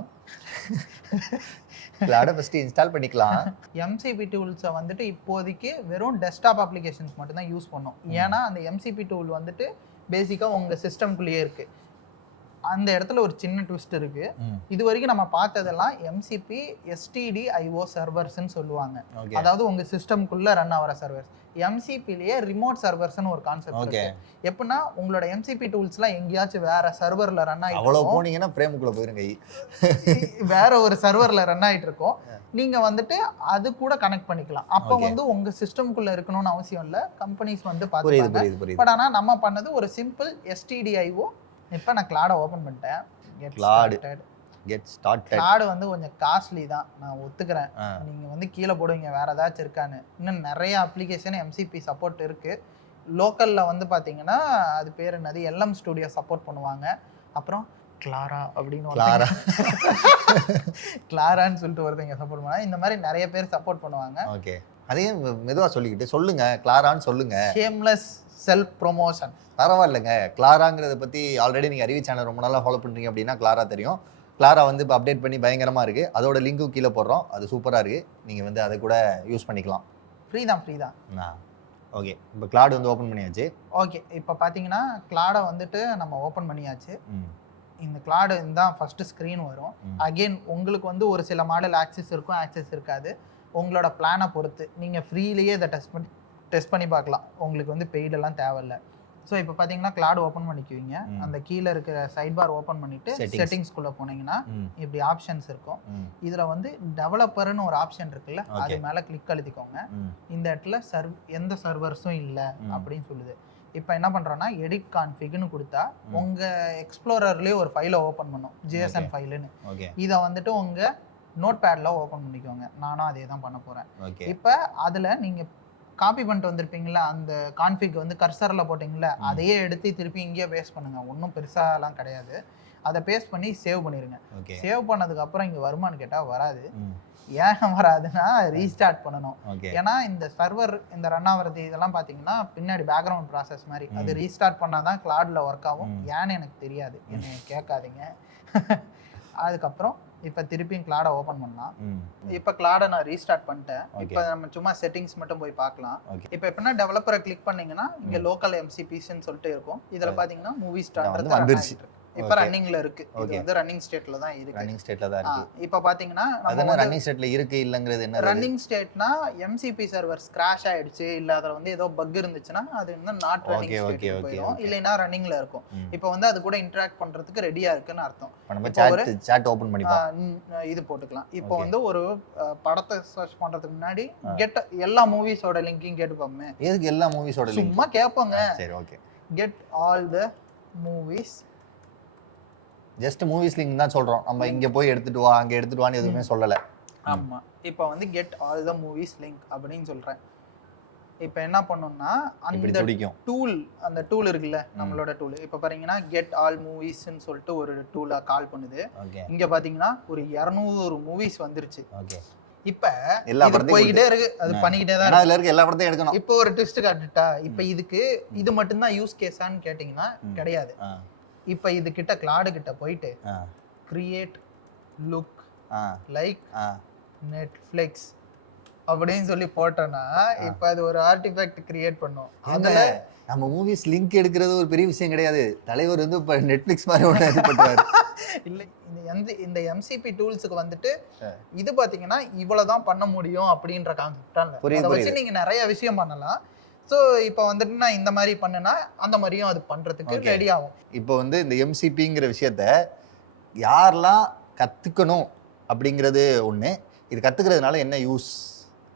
கிளாடை ஃபர்ஸ்ட் இன்ஸ்டால் பண்ணிக்கலாம். எம்சிபி டூல்ஸை வந்துட்டு இப்போதைக்கு வெறும் டெஸ்க்டாப் அப்ளிகேஷன்ஸ் மட்டும் தான் யூஸ் பண்ணோம். ஏன்னா அந்த எம்சிபி டூல் வந்துட்டு பேசிக்கா உங்க சிஸ்டம்குள்ளேயே இருக்கு. அந்த இடத்துல ஒரு சின்ன ட்விஸ்ட் இருக்கு. இது வரைக்கும் நம்ம பார்த்ததெல்லாம் எம்சிபி STDIO சர்வர்ஸ்ன்னு சொல்லுவாங்க. அதாவது உங்க சிஸ்டம்குள்ள ரன் ஆகிற சர்வர்ஸ். எம்சிபிலேயே ரிமோட் சர்வர்ஸ்னு ஒரு கான்செப்ட் இருக்கு. எப்படின்னா உங்களோட எம்சிபி டூல்ஸ்லாம் எங்கேயாச்சும் வேற சர்வர்ல ரன் ஆகிட்டு அவ்வளோ போனீங்கன்னா ஃப்ரேமுக்குள்ள போயிருங்க, வேற ஒரு சர்வர்ல ரன் ஆகிட்டு இருக்கும். நீங்க வந்துட்டு அது கூட கனெக்ட் பண்ணிக்கலாம். அப்போ வந்து உங்க சிஸ்டம்குள்ள இருக்கணும்னு அவசியம் இல்லை. கம்பெனிஸ் வந்து பார்த்துப்பாங்க. பட் ஆனால் நம்ம பண்ணது ஒரு சிம்பிள் STDIO. இப்போ நான் கிளாடை ஓப்பன் பண்ணிட்டேன். கிளாடு வந்து கொஞ்சம் காஸ்ட்லி தான், நான் ஒத்துக்கிறேன். நீங்கள் வந்து கீழே போடுவீங்க வேறு ஏதாச்சும் இருக்கான்னு. இன்னும் நிறைய அப்ளிகேஷன் எம்சிபி சப்போர்ட் இருக்குது. லோக்கலில் வந்து பார்த்தீங்கன்னா அது பேர் என்னது, LM ஸ்டுடியோ சப்போர்ட் பண்ணுவாங்க. அப்புறம் கிளாரா அப்படின்னு கிளாரான்னு சொல்லிட்டு ஒருத்தங்க சப்போர்ட் பண்ணுவாங்க. இந்த மாதிரி நிறைய பேர் சப்போர்ட் பண்ணுவாங்க. ஓகே, அதையும் மெதுவாக சொல்லிக்கிட்டு சொல்லுங்க, கிளாரான்னு சொல்லுங்க. Shameless self promotion. பரவாயில்லைங்க, கிளாராங்கிறத பற்றி ஆல்ரெடி நீங்கள் அறிவி சேனல் ரொம்ப நாளாக ஃபாலோ பண்ணுறீங்க அப்படின்னா கிளாரா தெரியும். கிளாரா வந்து இப்போ அப்டேட் பண்ணி பயங்கரமாக இருக்குது. அதோட லிங்க்கும் கீழே போடுறோம். அது சூப்பராக இருக்குது. நீங்கள் வந்து அதை கூட யூஸ் பண்ணிக்கலாம். ஃப்ரீ தான். ஓகே, இப்போ கிளாட் வந்து ஓப்பன் பண்ணியாச்சு. ஓகே, இப்போ பார்த்தீங்கன்னா கிளாடை வந்துட்டு நம்ம ஓப்பன் பண்ணியாச்சு. இந்த கிளாடு தான் ஃபர்ஸ்ட் ஸ்க்ரீன் வரும். அகெயின் உங்களுக்கு வந்து ஒரு சில மாடல் ஆக்சஸ் இருக்கும், ஆக்சஸ் இருக்காது. உங்களோட பிளானை பொறுத்து நீங்கள் ஃப்ரீலேயே இதை டெஸ்ட் பண்ணி பார்க்கலாம். உங்களுக்கு வந்து பெய்டெல்லாம் தேவையில்லை. ஸோ இப்போ பார்த்தீங்கன்னா கிளாட் ஓப்பன் பண்ணிக்குவீங்க. அந்த கீழே இருக்கிற சைட் பார் ஓப்பன் பண்ணிட்டு செட்டிங்ஸ்குள்ளே போனீங்கன்னா இப்படி ஆப்ஷன்ஸ் இருக்கும். இதில் வந்து டெவலப்பர்னு ஒரு ஆப்ஷன் இருக்குல்ல, அது மேலே கிளிக் அழுத்திக்கோங்க. இந்த இடத்துல எந்த சர்வர்ஸும் இல்லை அப்படின்னு சொல்லுது. இப்போ என்ன பண்ணுறோன்னா எடிட் கான்ஃபிக்னு கொடுத்தா உங்கள் எக்ஸ்ப்ளோரர்லேயே ஒரு ஃபைலை ஓப்பன் பண்ணும், JSON ஃபைலுன்னு. இதை வந்துட்டு உங்கள் நோட் பேடில் ஓப்பன் பண்ணிக்கோங்க. நானும் அதே தான் பண்ண போகிறேன். இப்போ அதில் நீங்கள் காப்பி பண்ணிட்டு வந்திருப்பீங்களா, அந்த கான்ஃபிக் வந்து கர்சரில் போட்டிங்களா, அதையே எடுத்து திருப்பி இங்கேயே பேஸ்ட் பண்ணுங்கள். ஒன்றும் பெருசாலாம் கிடையாது. அதை பேஸ்ட் பண்ணி சேவ் பண்ணிடுங்க. சேவ் பண்ணதுக்கப்புறம் இங்கே வருமானு கேட்டால் வராது. ஏன் வராதுன்னா ரீஸ்டார்ட் பண்ணணும். ஏன்னா இந்த சர்வர் இந்த ரன் ஆகிறது இதெல்லாம் பார்த்தீங்கன்னா பின்னாடி பேக்ரவுண்ட் ப்ராசஸ் மாதிரி. அது ரீஸ்டார்ட் பண்ணால் தான் கிளாடில் ஒர்க் ஆகும். ஏன்னு எனக்கு தெரியாது, என்னை கேட்காதீங்க. அதுக்கப்புறம் இப்போ திருப்பியும் கிளாடை ஓப்பன் பண்ணலாம். இப்போ கிளாடை நான் ரீஸ்டார்ட் பண்ணிட்டேன். இப்போ நம்ம சும்மா செட்டிங்ஸ் மட்டும் போய் பார்க்கலாம். இப்போ எப்படின்னா டெவலப்பரை கிளிக் பண்ணீங்கன்னா இங்கே லோக்கல் எம்சிபிஸ்ன்னு சொல்லிட்டு இருக்கும். இதில் பார்த்தீங்கன்னா மூவி ஸ்டார் வந்துருச்சு. இப்போ ரன்னிங்ல இருக்கு. இது வந்து ரன்னிங் ஸ்டேட்ல தான் இருக்கு. ரன்னிங் ஸ்டேட்ல தான் இருக்கு. இப்போ பாத்தீங்கன்னா நம்ம ரன்னிங் ஸ்டேட்ல இருக்கு இல்லங்கிறது என்ன? ரன்னிங் ஸ்டேட்னா MCP சர்வர்ஸ் கிராஷ் ஆயிடுச்சு இல்ல அதுல வந்து ஏதோ பக் இருந்துச்சுன்னா அது வந்து நாட் ரன்னிங் ஸ்டேட்ல போயிடும், இல்லைனா ரன்னிங்ல இருக்கும். இப்போ வந்து அது கூட இன்டராக்ட் பண்றதுக்கு ரெடியா இருக்குன்னு அர்த்தம். நம்ம சாட் ஓபன் பண்ணிப்போம், இது போட்டுக்கலாம். இப்போ வந்து ஒரு படத்தை சர்ச் பண்றதுக்கு முன்னாடி கெட் எல்லா மூவிஸோட லிங்கையும் கேட்டுப்போமே. எதுக்கு எல்லா மூவிஸோட லிங்க்? சும்மா கேட்பாங்க. சரி okay. Get all the movies, just movies link தான் சொல்றோம். நம்ம இங்க போய் எடுத்துட்டு வா அங்க எடுத்துட்டு வான்னு எதுவுமே சொல்லல. ஆமா. இப்போ வந்து get all the movies link அப்படினு சொல்றேன். இப்போ என்ன பண்ணனும்னா அந்த டூல், அந்த டூல் இருக்குல்ல நம்மளோட டூல், இப்போ பாத்தீங்கன்னா கெட் ஆல் மூவிஸ்னு சொல்லிட்டு ஒரு டூலா கால் பண்ணுது. இங்க பாத்தீங்கன்னா ஒரு 200 மூவிஸ் வந்துருச்சு. ஓகே. இப்போ எல்லா படத்தையும் போயிட்டே இருக்கு, அது பண்ணிக்கிட்டே தான் அதுல இருக்க எல்லா படத்தையும் எடுக்கணும். இப்போ ஒரு ட்விஸ்ட் காட்டுட்டா, இப்போ இதுக்கு இது மட்டும் தான் யூஸ் கேஸான்னு கேட்டிங்கன்னா கிடையாது. இப்போ இது கிட்ட கிளாடு கிட்ட போயிட்டு கிரியேட் லுக் லைக் நெட்ஃப்ளிக்ஸ் அப்படின்னு சொல்லி போட்டோம்னா இப்போ அது ஒரு ஆர்டிஃபேக்ட் கிரியேட் பண்ணும். அதுல நம்ம மூவிஸ் லிங்க் எடுக்கிறது ஒரு பெரிய விஷயம் கிடையாது. தலைவர் வந்து இப்போ நெட்ஃப்ளிக்ஸ் மாதிரி ஒன்று இது பண்ணுவாரு. இல்லை, இந்த MCP டூல்ஸுக்கு வந்துட்டு இது பார்த்தீங்கன்னா இவ்வளோதான் பண்ண முடியும் அப்படின்ற கான்செப்டாக அதை வச்சு நீங்கள் நிறைய விஷயம் பண்ணலாம். ஸோ இப்போ வந்துட்டு நான் இந்த மாதிரி பண்ணுனா அந்த மாதிரியும் அது பண்ணுறதுக்கு ரெடி ஆகும். இப்போ வந்து இந்த MCPங்கிற விஷயத்த யாரெல்லாம் கற்றுக்கணும் அப்படிங்கிறது ஒன்று, இது கற்றுக்கிறதுனால என்ன யூஸ்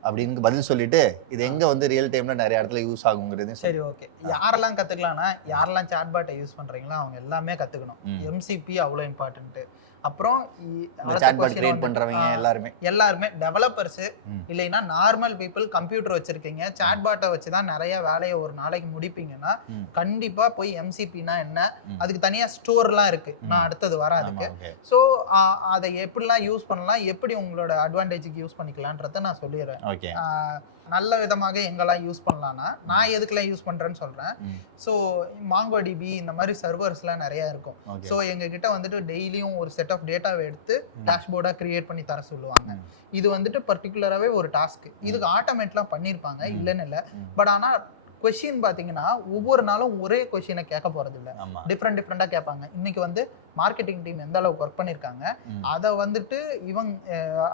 அப்படின்னு பதில் சொல்லிட்டு இது எங்க வந்து ரியல் டைம்ல நிறைய இடத்துல யூஸ் ஆகுங்கிறது. சரி ஓகே. யாரெல்லாம் கத்துக்கலாம்னா யாரெல்லாம் சாட்பாட்டை யூஸ் பண்றீங்களோ அவங்க எல்லாமே கத்துக்கணும். MCP அவ்வளோ இம்பார்ட்டன்ட். அப்புறம் சாட்பாட் கிரியேட் பண்றவங்க எல்லாருமே டெவலப்பர்ஸ் இல்லைன்னா நார்மல் பீப்புள் கம்ப்யூட்டர் வச்சிருக்கீங்க, சாட்பாட்டை வச்சு தான் நிறைய வேலையை ஒரு நாளைக்கு முடிப்பீங்கன்னா கண்டிப்பா போய் MCPனா என்ன, அதுக்கு தனியா ஸ்டோர்லாம் இருக்கு, நான் அடுத்தது வர அதுக்கு. ஸோ அதை எப்படிலாம் யூஸ் பண்ணலாம், எப்படி உங்களோட அட்வான்டேஜுக்கு யூஸ் பண்ணிக்கலான்றத நான் சொல்லிடுறேன். நல்ல விதமாக எங்கெல்லாம் யூஸ் பண்ணலாம்னா நான் எதுக்கெல்லாம் யூஸ் பண்றேன்னு சொல்றேன். ஸோ MongoDB இந்த மாதிரி சர்வர்ஸ்லாம் நிறைய இருக்கும். ஸோ எங்ககிட்ட வந்துட்டு டெய்லியும் ஒரு செட் ஆஃப் டேட்டாவை எடுத்து டேஷ்போர்டா கிரியேட் பண்ணி தர சொல்லுவாங்க. இது வந்துட்டு பர்டிகுலராகவே ஒரு டாஸ்க். இதுக்கு ஆட்டோமேட்லாம் பண்ணியிருப்பாங்க, இல்லைன்னு இல்லை. பட் ஆனால் கொஸ்டின் பார்த்தீங்கன்னா ஒவ்வொரு நாளும் ஒரே கொஸ்டினை கேட்க போறது இல்லை, டிஃப்ரெண்டாக கேட்பாங்க. இன்னைக்கு வந்து மார்க்கெட்டிங் டீம் எந்த அளவுக்கு ஒர்க் பண்ணியிருக்காங்க அதை வந்துட்டு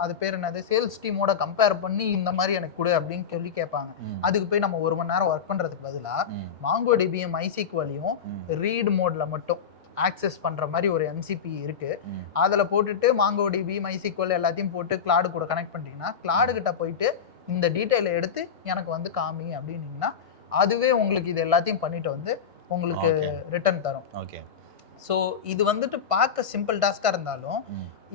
அது பேர் என்னது சேல்ஸ் டீமோட கம்பேர் பண்ணி இந்த மாதிரி எனக்கு கொடு அப்படின்னு சொல்லி கேட்பாங்க. அதுக்கு போய் நம்ம 1 மணி நேரம் ஒர்க் பண்றதுக்கு பதிலாக MongoDBயும் MySQLையும் ரீட் மோட்ல மட்டும் ஆக்சஸ் பண்ற மாதிரி ஒரு MCP இருக்கு. அதுல போட்டுட்டு MongoDB MySQL எல்லாத்தையும் போட்டு கிளாடு கூட கனெக்ட் பண்ணிட்டீங்கன்னா கிளாடு கிட்ட போயிட்டு இந்த டீட்டெயிலை எடுத்து எனக்கு வந்து காமி அப்படின்னீங்கன்னா அதுவே உங்களுக்கு இது எல்லாத்தையும் பண்ணிட்டு வந்து உங்களுக்கு ரிட்டர்ன் தரும். ஓகே. ஸோ இது வந்துட்டு பார்க்க சிம்பிள் டாஸ்காக இருந்தாலும்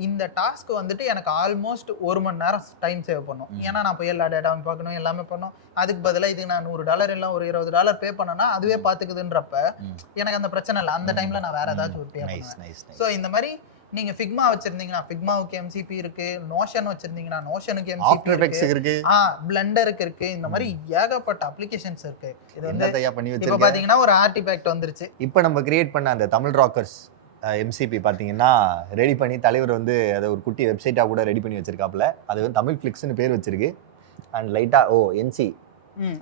இந்த டாஸ்க் வந்துட்டு எனக்கு ஆல்மோஸ்ட் 1 மணி நேரம் டைம் சேவ் பண்ணும். ஏன்னா நான் போய் எல்லா டேட்டாவும் பார்க்கணும், எல்லாமே பண்ணணும். அதுக்கு பதிலாக இதுக்கு நான் $100 இல்லை ஒரு $20 பே பண்ணேன்னா அதுவே பார்த்துக்குதுன்றப்ப எனக்கு அந்த பிரச்சனை இல்லை. அந்த டைம்ல நான் வேற ஏதாச்சும் ஒரு பே பண்ணுவேன். ஸோ இந்த மாதிரி நீங்க ஃபிக்மா வச்சிருந்தீங்கன்னா ஃபிக்மாவுக்கு MCP இருக்கு, நோஷன் வச்சிருந்தீங்கன்னா நோஷனுக்கு MCP இருக்கு, பிளெண்டருக்கு இருக்கு. இந்த மாதிரி ஏகப்பட்ட அப்ளிகேஷன்ஸ் இருக்கு. இது வந்து இப்ப பாத்தீங்கன்னா ஒரு ஆர்டிஃபேக்ட் வந்துருச்சு. இப்போ நம்ம கிரியேட் பண்ண அந்த தமிழ் ராக்கர்ஸ் MCP பாத்தீங்கன்னா ரெடி பண்ணி தலைவர் வந்து அதை ஒரு குட்டி வெப்சைட்டா கூட ரெடி பண்ணி வச்சிருக்காப்ல. அது வந்து தமிழ் ஃபிளிக்ஸ்னு பேர் வச்சிருக்கு. அண்ட் லைட்டா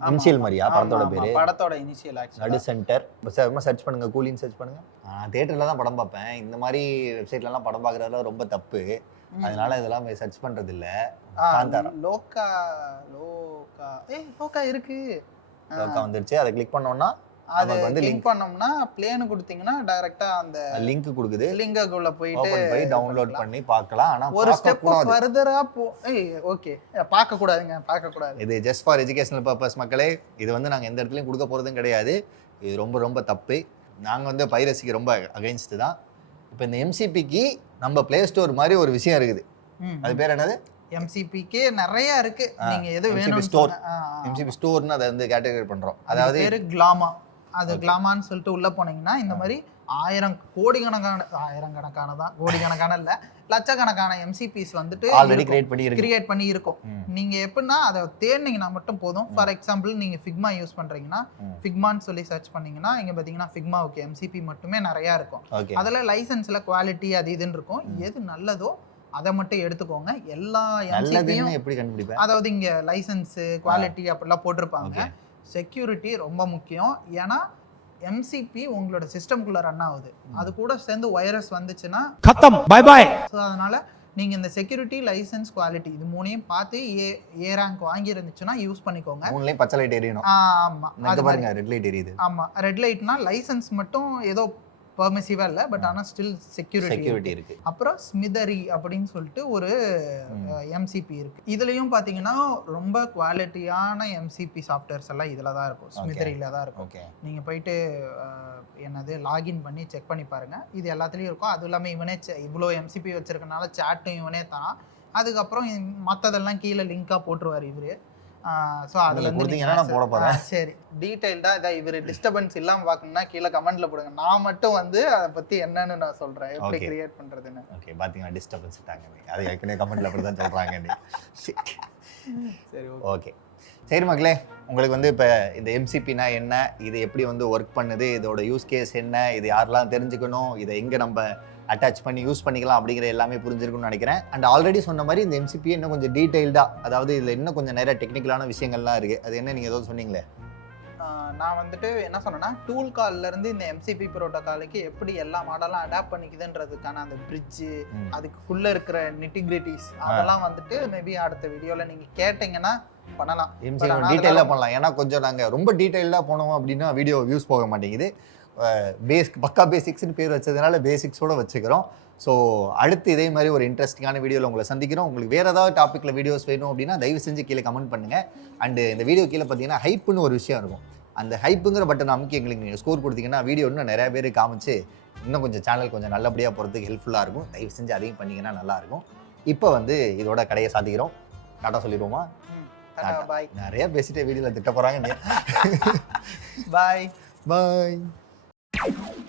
இனிஷியல் மாதிரியா படத்தோட பேரு, படத்தோட இனிஷியல் நடு சென்டர். சர்ச் பண்ணுங்க, கூலின்னு சர்ச் பண்ணுங்க. தியேட்டர்ல தான் படம் பார்ப்பேன். இந்த மாதிரி வெப்சைட்ல எல்லாம் படம் பார்க்கறதுல ரொம்ப தப்பு, அதனால இதெல்லாம் சர்ச் பண்றது இல்ல. லோகா இருக்கு, லோகா வந்துருச்சு. அதை கிளிக் பண்ணோம்னா அது வந்து லிங்க் பண்ணோம்னா ப்ளேன் கொடுத்தீங்கன்னா டைரக்டா அந்த லிங்க் கொடுக்குது, லிங்க்குள்ள போயிட்டு டவுன்லோட் பண்ணி பார்க்கலாம். ஆனா ஒரு ஸ்டெப் ஃபர்தரா ஓகே பார்க்க கூடாதுங்க, பார்க்க கூடாது. இது ஜஸ்ட் ஃபார் எஜுகேஷனல் பர்பஸ் மக்களே. இது வந்து நாங்க எந்த இடத்துலயும் கொடுக்க போறதும் கிடையாது. இது ரொம்ப ரொம்ப தப்பு. நாங்க வந்து பைரசிக்கு ரொம்ப அகைன்ஸ்ட் தான். இப்போ இந்த MCPக்கு நம்ம பிளே ஸ்டோர் மாதிரி ஒரு விஷயம் இருக்குது. அது பேர் என்னது? MCPக்கு நிறைய இருக்கு. நீங்க எது வேணும் ஸ்டோர், MCP ஸ்டோர்னு அதை வந்து கேட்டகரி பண்றோம். அதாவது பேரு கிளாமா. அது கிளாமான்னு சொல்லிட்டு உள்ள போனீங்கன்னா இந்த மாதிரி 1000 கோடிக்கணக்கான இல்ல லட்சக்கணக்கான MCPs வந்துட்டு ஆல்ரெடி கிரியேட் பண்ணி இருக்கும். நீங்க எப்படின்னா அதை தேடினீங்கன்னா மட்டும் போதும். ஃபார் எக்ஸாம்பிள் நீங்க ஃபிக்மா யூஸ் பண்றீங்கன்னா ஃபிக்மான்னு சொல்லி சர்ச் பண்ணீங்கன்னா இங்க பாத்தீங்கன்னா ஃபிக்மாவுக்கு MCP மட்டுமே நிறைய இருக்கும். அதுல லைசன்ஸ்ல குவாலிட்டி அது இதுன்னு இருக்கும். எது நல்லதோ அதை மட்டும் எடுத்துக்கோங்க. எல்லா MCPயும் எப்படி கண்டுபிடிப்பேன்? அதாவது இங்க லைசன்ஸ் குவாலிட்டி அப்படிலாம் போட்டிருப்பாங்க. செக்யூரிட்டி ரொம்ப முக்கியம். ஏன்னா எம்சிபி உங்களோட சிஸ்டம்குள்ள ரன் ஆகுது, அது கூட சேர்ந்து வைரஸ் வந்துச்சுன்னா खत्म बाय बाय. ஸோ அதனால நீங்க இந்த செக்யூரிட்டி, லைசன்ஸ், குவாலிட்டி இது மூணையும் பார்த்து ஏ ரேங்க் வாங்கி இருந்துச்சுன்னா யூஸ் பண்ணிக்கோங்க. மூணுலயும் பச்சை லைட் எரியணும். ஆமா, அது பாருங்க ரெட் லைட் எரியுது. ஆமா, ரெட் லைட்னா லைசன்ஸ் மட்டும் ஏதோ பெர்மிசிவா இல்லை, பட் ஆனால் ஸ்டில் செக்யூரிட்டி இருக்கு. அப்புறம் ஸ்மிதரி அப்படின்னு சொல்லிட்டு ஒரு எம்சிபி இருக்கு. இதுலயும் பாத்தீங்கன்னா ரொம்ப குவாலிட்டியான எம்சிபி சாஃப்ட்வேர்ஸ் எல்லாம் இதுல தான் இருக்கும், ஸ்மிதரியில தான் இருக்கும். நீங்க போயிட்டு என்னது லாகின் பண்ணி செக் பண்ணி பாருங்க, இது எல்லாத்துலயும் இருக்கும். அதுவும் இல்லாமல் இவனே இவ்வளோ எம்சிபி வச்சிருக்கனால சாட்டும் இவனே தான். அதுக்கப்புறம் மற்றதெல்லாம் கீழே லிங்காக போட்டுருவார் இவரு. ஸோ அதில் வந்து சரி டீட்டெயில்டாக இதை இவர் டிஸ்டர்பன்ஸ் இல்லாமல் பார்க்கணும்னா கீழே கமெண்ட்ல போடுங்க. நான் மட்டும் வந்து அதை பற்றி என்னன்னு நான் சொல்கிறேன், எப்படி கிரியேட் பண்ணுறதுன்னு. ஓகே, பார்த்தீங்கன்னா டிஸ்டர்பன்ஸ் விட்டாங்க, அது ஏற்கனவே கமெண்ட்ல அப்படி தான் சொல்கிறாங்க. சரி ஓகே. சரி மக்களே, உங்களுக்கு வந்து இப்போ இந்த எம்சிபினா என்ன, இது எப்படி வந்து ஒர்க் பண்ணுது, இதோட யூஸ் கேஸ் என்ன, இது யாரெல்லாம் தெரிஞ்சுக்கணும், இதை எங்கே நம்ம அட்டாச் பண்ணி யூஸ் பண்ணிக்கலாம் அப்படிங்கிற எல்லாமே புரிஞ்சிருக்கும்னு நினைக்கிறேன். அண்ட் ஆல்ரெடி சொன்ன மாதிரி இந்த எம்சிபி இன்னும் கொஞ்சம் டீட்டெயில்டாக, அதாவது இதில் இன்னும் கொஞ்சம் நிறைய டெக்னிக்கலான விஷயங்கள்லாம் இருக்குது. அது என்ன நீங்கள் ஏதோ சொன்னீங்களே? நான் வந்துட்டு என்ன சொன்னேன்னா, டூல் கால்லேருந்து இந்த எம்சிபி ப்ரோட்டோகாலுக்கு எப்படி எல்லா மாடலும் அடாப்ட் பண்ணிக்குதுன்றதுக்கான அந்த பிரிட்ஜு, அதுக்குள்ளே இருக்கிற நிட்டிகிரிட்டிஸ் அதெல்லாம் வந்துட்டு மேபி அடுத்த வீடியோவில் நீங்கள் கேட்டிங்கன்னா பண்ணலாம். டீட்டெயிலாக பண்ணலாம். ஏன்னா கொஞ்சம் நாங்கள் ரொம்ப டீட்டெயிலாக போனோம் அப்படின்னா வீடியோ வியூஸ் போக மாட்டேங்குது. பக்கா பேசிக்ஸ்னு பேர் வச்சதுனால பேசிக்ஸோடு வச்சுக்கிறோம். ஸோ அடுத்து இதே மாதிரி ஒரு இன்ட்ரெஸ்டிங்கான வீடியோவில் உங்களை சந்திக்கிறோம். உங்களுக்கு வேறு ஏதாவது டாப்பிக்கில் வீடியோஸ் வேணும் அப்படின்னா தயவு செஞ்சு கீழே கமெண்ட் பண்ணுங்கள். அண்டு இந்த வீடியோ கீழே பார்த்தீங்கன்னா ஹைப்புன்னு ஒரு விஷயம் இருக்கும். அந்த ஹைப்புங்கிற பட்டன் அமைக்க எங்களுக்கு நீங்கள் ஸ்கோர் கொடுத்தீங்கன்னா வீடியோ இன்னும் நிறையா பேர் காமிச்சு இன்னும் கொஞ்சம் சேனல் கொஞ்சம் நல்லபடியாக போகிறதுக்கு ஹெல்ப்ஃபுல்லாக இருக்கும். தயவு செஞ்சு அதையும் பண்ணிங்கன்னா நல்லாயிருக்கும். இப்போ வந்து இதோட கடையை சாதிக்கிறோம். டாட்டா சொல்லிடுவோமா? பாய். நிறைய பேசிட்டு வீடியோவில் திட்ட போகிறாங்க. பாய் பாய்.